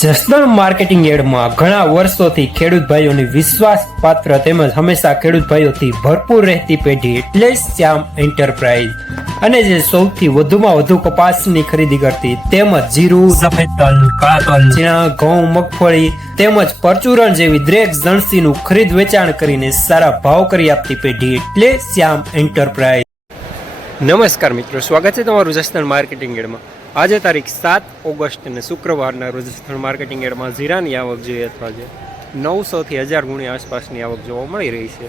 Jasdan marketing યાર્ડમાં ઘણા વર્ષોથી ખેડૂત ભાઈઓની વિશ્વાસપાત્ર તેમજ હંમેશા ખેડૂત ભાઈઓથી ભરપૂર રહેતી પેઢી એટલે શ્યામ એન્ટરપ્રાઇઝ અને જે સૌથી વધુમાં વધુ કપાસની ખરીદી કરતી તેમજ જીરું, સફેદ તલ, કાળા તલ, ચણા, ઘઉં, મગફળી તેમજ પરચુરણ જેવી દરેક જણસીનું ખરીદ વેચાણ કરીને સારા ભાવ કરી આપતી પેઢી એટલે શ્યામ એન્ટરપ્રાઇઝ। નમસ્કાર મિત્રો, સ્વાગત છે તમારું જસદણ માર્કેટિંગ યાર્ડમાં। આજે તારીખ 7 ઓગસ્ટ અને શુક્રવારના રોજ જસદણ માર્કેટિંગ યાર્ડમાં જીરાની આવક જોઈએ અથવા જે 900 થી 1000 ગુણી આસપાસની આવક જોવા મળી રહી છે।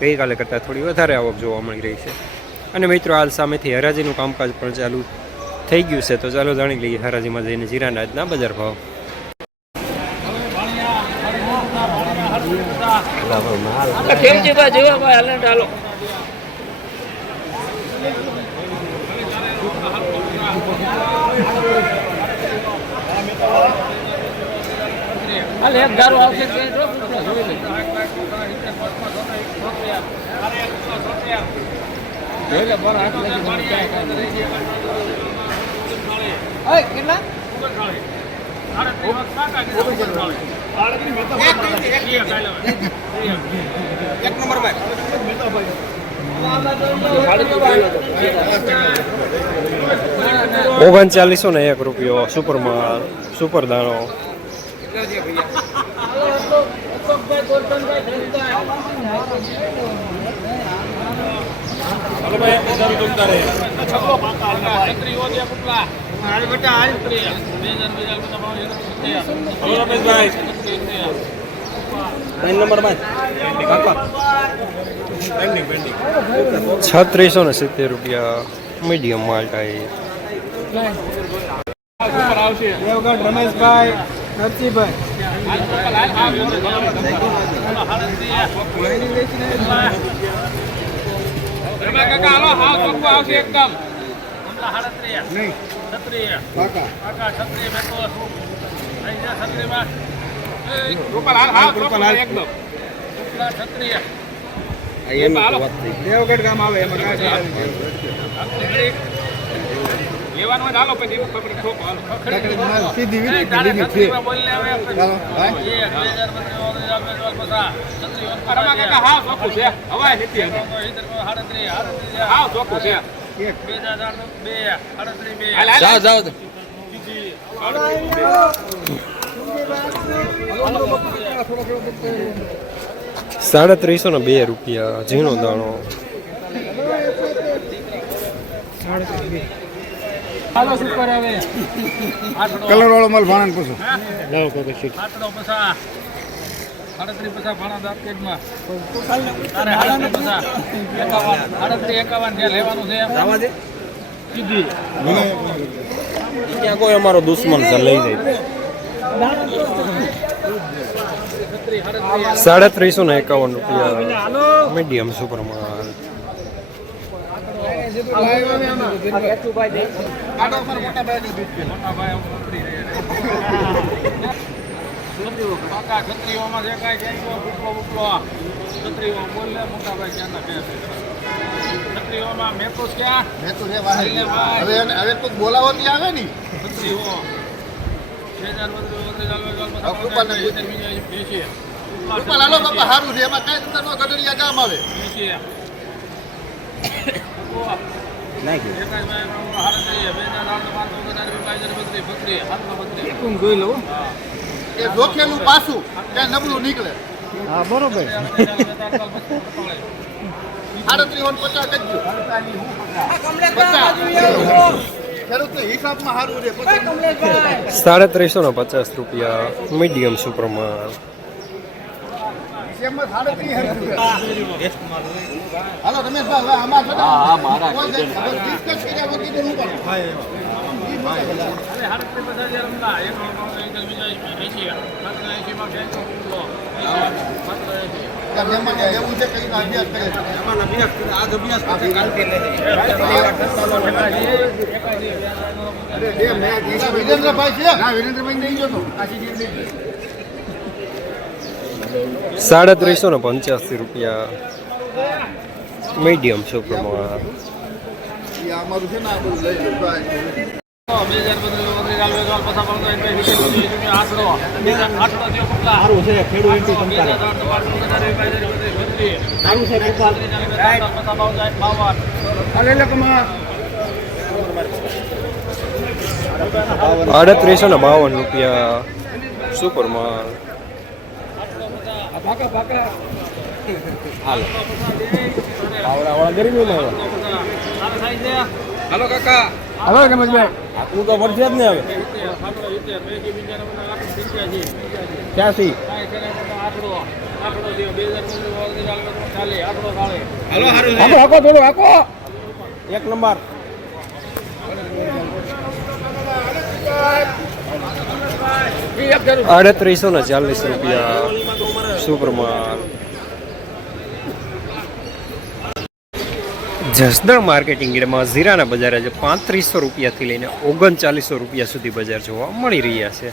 ગઈકાલે કરતાં થોડી વધારે આવક જોવા મળી રહી છે અને મિત્રો હાલ સામેથી હરાજીનું કામકાજ પણ ચાલુ થઈ ગયું છે, તો ચાલો જાણી લઈએ હરાજીમાં જઈને જીરાના આજના બજાર ભાવ। ₹3901 સુપરમાં સુપર દાણો। ₹3670 મીડિયમ માલ્ટા। રમેશભાઈ દેવગઢ ગામ આવે લેવાનું હાલો પછી પકડી ઠોકો હાલો સીધી વિધિ બોલને આવે અરમા કાકા હા ચોખ્ખું છે હવાય નથી હા ચોખ્ખું છે 2002 જાવ જાવ ₹302 ઝીણો દાણો। કલર વાળો માલ ભાણા પૂછો લાવો કોઈ શીટ આટલો પસા 38 પસા ભાણા દાપ કેડમાં તારે 38 પસા 51 જે લેવાનું છે આવા દે સીધી ક્યાં કોઈ અમારો દુશ્મન છે લઈ જાય। ₹351 મીડિયમ સુપરમાં। બોલાવો ત્યાં આવે ને સારું છે એમાં કઈ ગઢડિયા ગામ આવે જોઈ લો એ જોખેલું પાછું ત્યાં નબળું નીકળે। હા બરોબર ₹350 મીડિયમ સુપરમાં। હાલો રમેશભાઈ આમાં ₹385 મીડિયમ સુપરમાં। સારું છે ખેડૂત એન્ટી તમતારે સારું છે ગોપાલ અલે લકમાં 3852 રૂપિયા સુપર માલ. પાકા પાકા હાલો આવડા ગરીબી લેવા હાલો કાકા હાલો રમેશભાઈ આટલું તો વધશે જ ને હવે 83 હાલો હાકો હાકો થોડું હાકો એક નંબર 3840 રૂપિયા સુપર માલ. જસદણ માર્કેટિંગ યાર્ડમાં જીરાના બજાર આજે 3500 રૂપિયાથી લઈને 3900 રૂપિયા સુધી બજાર જોવા મળી રહ્યા છે.